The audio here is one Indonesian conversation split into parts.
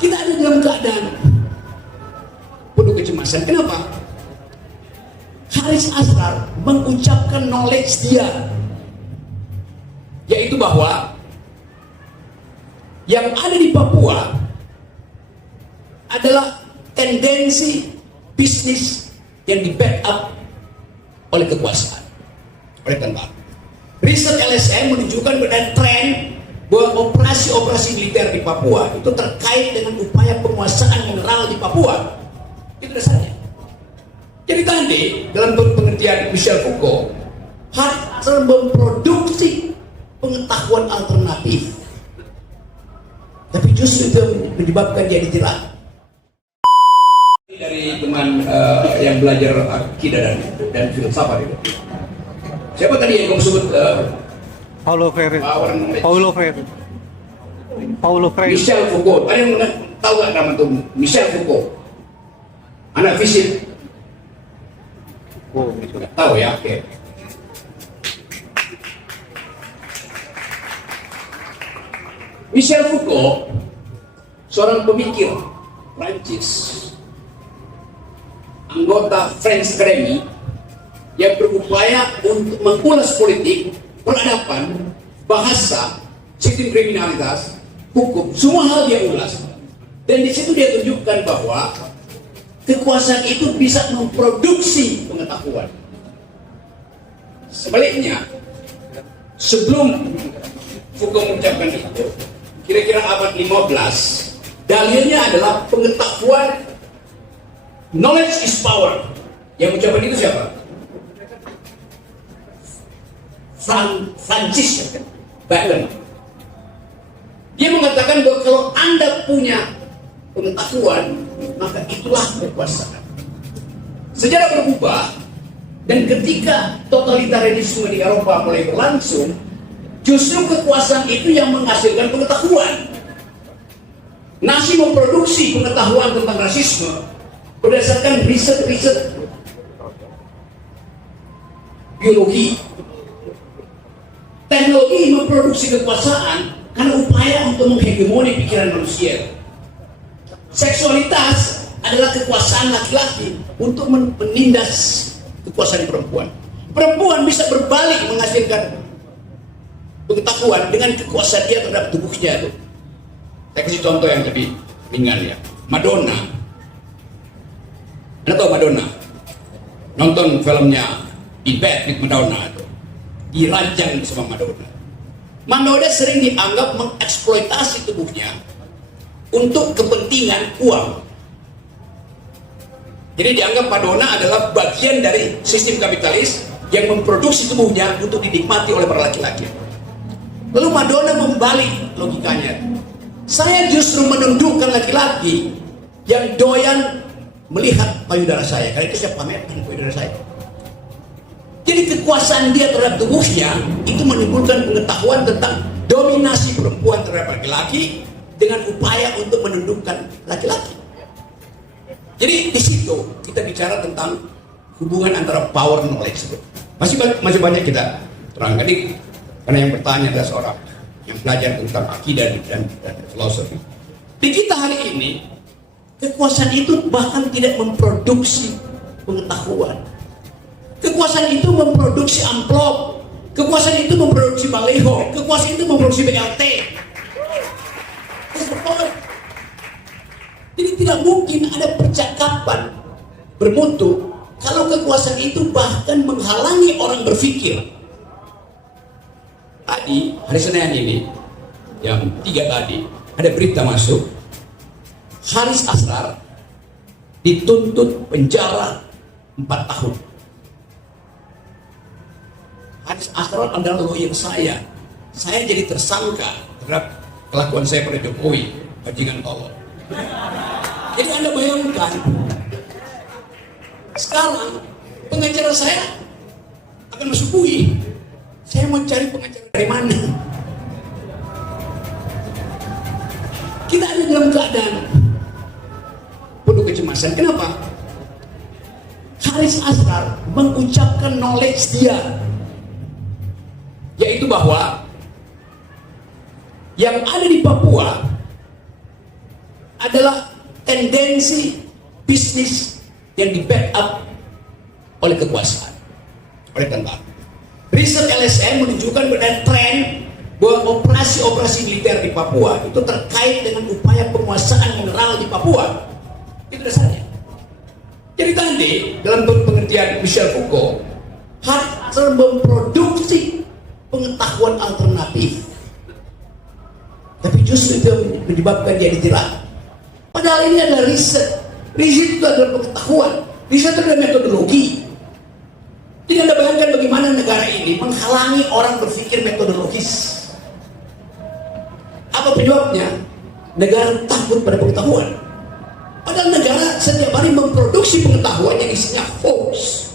Kita ada dalam keadaan penuh kecemasan. Kenapa? Haris Azhar mengucapkan knowledge dia, yaitu bahwa yang ada di Papua adalah tendensi bisnis yang di backup oleh kekuasaan, oleh tentara. Riset LSM menunjukkan dan tren bahwa operasi-operasi militer di Papua itu terkait dengan upaya penguasaan mineral di Papua. Itu dasarnya. Jadi tadi dalam pengertian Michel Foucault, harus memproduksi pengetahuan alternatif, tapi justru itu menyebabkan dia dijerat. Dari teman yang belajar akidah dan filsafat itu, siapa tadi yang kamu sebut? Paulo Freire. Michel Foucault. Ada yang tahu nggak nama itu? Michel Foucault, anak fisik. Nggak tahu ya? Oke. Michel Foucault, seorang pemikir Prancis, anggota French Academy, yang berupaya untuk mengulas politik, peradaban, bahasa, sistem kriminalitas, hukum, semua hal dia ulas. Dan di situ dia tunjukkan bahwa kekuasaan itu bisa memproduksi pengetahuan. Sebaliknya, sebelum Foucault mengucapkan itu, kira-kira abad 15, dalilnya adalah pengetahuan, knowledge is power. Yang mengucapkan itu siapa? Francis Bacon. Dia mengatakan bahwa kalau Anda punya pengetahuan, maka itulah kekuasaan. Sejarah berubah, dan ketika totalitarianisme di Eropa mulai berlangsung, justru kekuasaan itu yang menghasilkan pengetahuan. Nazi memproduksi pengetahuan tentang rasisme berdasarkan riset-riset biologi. Teknologi memproduksi kekuasaan karena upaya untuk menghegemoni pikiran manusia. Seksualitas adalah kekuasaan laki-laki untuk menindas kekuasaan perempuan. Perempuan bisa berbalik menghasilkan pengetahuan dengan kekuasaan dia terhadap tubuhnya. Saya kasih contoh yang lebih ringan ya. Madonna. Anda tahu Madonna? Nonton filmnya In Bed with Madonna itu. Dirancang sama Madonna. Madonna sering dianggap mengeksploitasi tubuhnya untuk kepentingan uang. Jadi dianggap Madonna adalah bagian dari sistem kapitalis yang memproduksi tubuhnya untuk dinikmati oleh para laki-laki. Lalu Madonna membalik logikanya. Saya justru menundukkan laki-laki yang doyan melihat payudara saya. Karena itu saya pamerkan payudara saya. Jadi kekuasaan dia terhadap tubuhnya itu menimbulkan pengetahuan tentang dominasi perempuan terhadap laki-laki dengan upaya untuk menundukkan laki-laki. Jadi di situ kita bicara tentang hubungan antara power dan knowledge. Masih banyak kita terangkan. Karena yang bertanya adalah seorang yang belajar tentang akidah dan filosofi. Di kita hari ini, kekuasaan itu bahkan tidak memproduksi pengetahuan. Kekuasaan itu memproduksi amplop. Kekuasaan itu memproduksi baleho. Kekuasaan itu memproduksi BLT. Jadi tidak mungkin ada percakapan bermutu kalau kekuasaan itu bahkan menghalangi orang berpikir. Tadi, hari Senin ini, jam 3 tadi, ada berita masuk, Haris Azhar dituntut penjara 4 tahun. Haris Azhar adalah lawyer saya. Saya jadi tersangka terhadap kelakuan saya pada Jokowi, bajingan tolol. Jadi Anda bayangkan, sekarang pengacara saya akan masuk UI. Saya mau cari pengacara dari mana? Kita ada dalam keadaan penuh kecemasan. Kenapa? Haris Azhar mengucapkan knowledge dia, yaitu bahwa yang ada di Papua adalah tendensi bisnis yang di backup oleh kekuasaan, oleh tentara. Riset LSM menunjukkan pada tren bahwa operasi-operasi militer di Papua itu terkait dengan upaya penguasaan mineral di Papua. Itu dasarnya. Jadi tadi dalam pengertian Michel Foucault, harus memproduksi pengetahuan alternatif, tapi justru itu menyebabkan dia dijerat. Padahal ini adalah riset. Riset itu adalah pengetahuan. Riset itu adalah metodologi. Jadi Anda bayangkan bagaimana negara ini menghalangi orang berpikir metodologis. Apa penyebabnya? Negara takut pada pengetahuan. Padahal negara setiap hari memproduksi pengetahuan yang isinya hoax.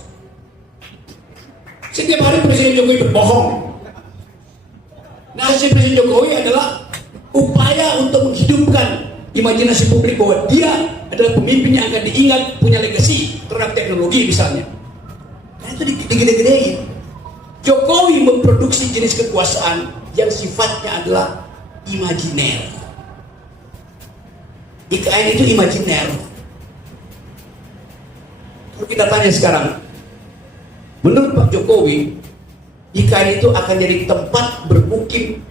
Setiap hari Presiden Jokowi berbohong. Nah, hasil Presiden Jokowi adalah upaya untuk menghidupkan imajinasi publik bahwa dia adalah pemimpin yang akan diingat, punya legasi terhadap teknologi misalnya. Karena itu digede-gedein. Jokowi memproduksi jenis kekuasaan yang sifatnya adalah imajiner. IKN itu imajiner. Kalau kita tanya sekarang, menurut Pak Jokowi, IKN itu akan jadi tempat bermukim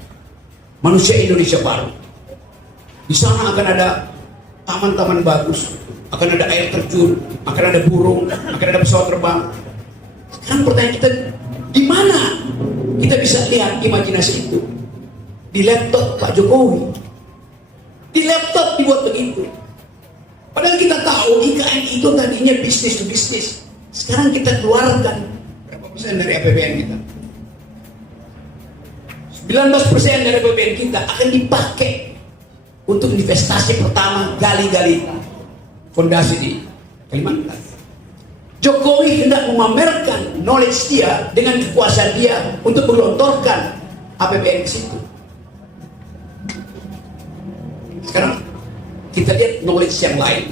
manusia Indonesia baru. Di sana akan ada taman-taman bagus, akan ada air terjun, akan ada burung, akan ada pesawat terbang. Sekarang pertanyaan kita, di mana kita bisa lihat imajinasi itu? Di laptop Pak Jokowi. Di laptop dibuat begitu. Padahal kita tahu IKN itu tadinya bisnis to bisnis. Sekarang kita keluarkan berapa persen dari APBN kita? 19% dari APBN kita akan dipakai untuk investasi pertama gali-gali fondasi di Kalimantan. Jokowi hendak memamerkan knowledge dia dengan kekuasaan dia untuk menggelontorkan APBN ke situ. Sekarang kita lihat knowledge yang lain.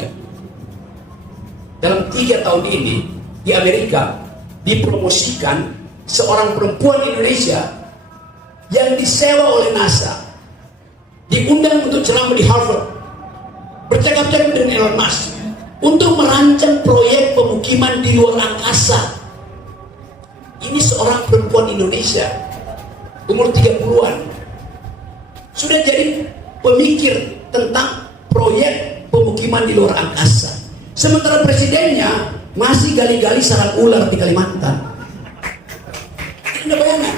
Dalam 3 tahun ini di Amerika dipromosikan seorang perempuan Indonesia yang disewa oleh NASA, diundang untuk ceramah di Harvard, bercakap-cakap dengan Elon Musk untuk merancang proyek pemukiman di luar angkasa. Ini seorang perempuan Indonesia umur 30-an sudah jadi pemikir tentang proyek pemukiman di luar angkasa, sementara presidennya masih gali-gali sarang ular di Kalimantan. Anda bayangkan,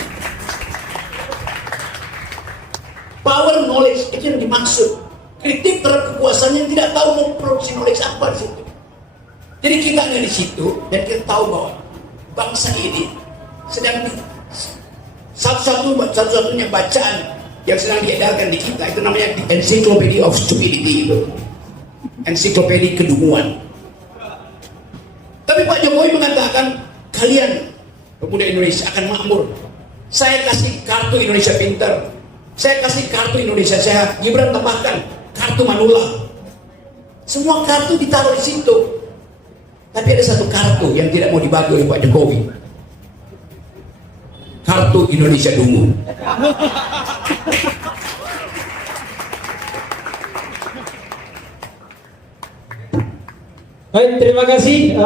power knowledge itu yang dimaksud. Kritik terhadap kekuasaan yang tidak tahu mau produksi knowledge apa di situ. Jadi kita ada di situ dan kita tahu bahwa bangsa ini sedang satu-satunya bacaan yang sedang diedarkan di kita itu namanya Encyclopedia of Stupidity, itu ensiklopedia kedunguan. Tapi Pak Jokowi mengatakan kalian pemuda Indonesia akan makmur. Saya kasih kartu Indonesia Pintar, saya kasih kartu Indonesia Sehat. Gibran tambahkan kartu Manula. Semua kartu ditaruh di situ. Tapi ada satu kartu yang tidak mau dibagi oleh Pak Jokowi. Kartu Indonesia Dungu. Baik, terima kasih.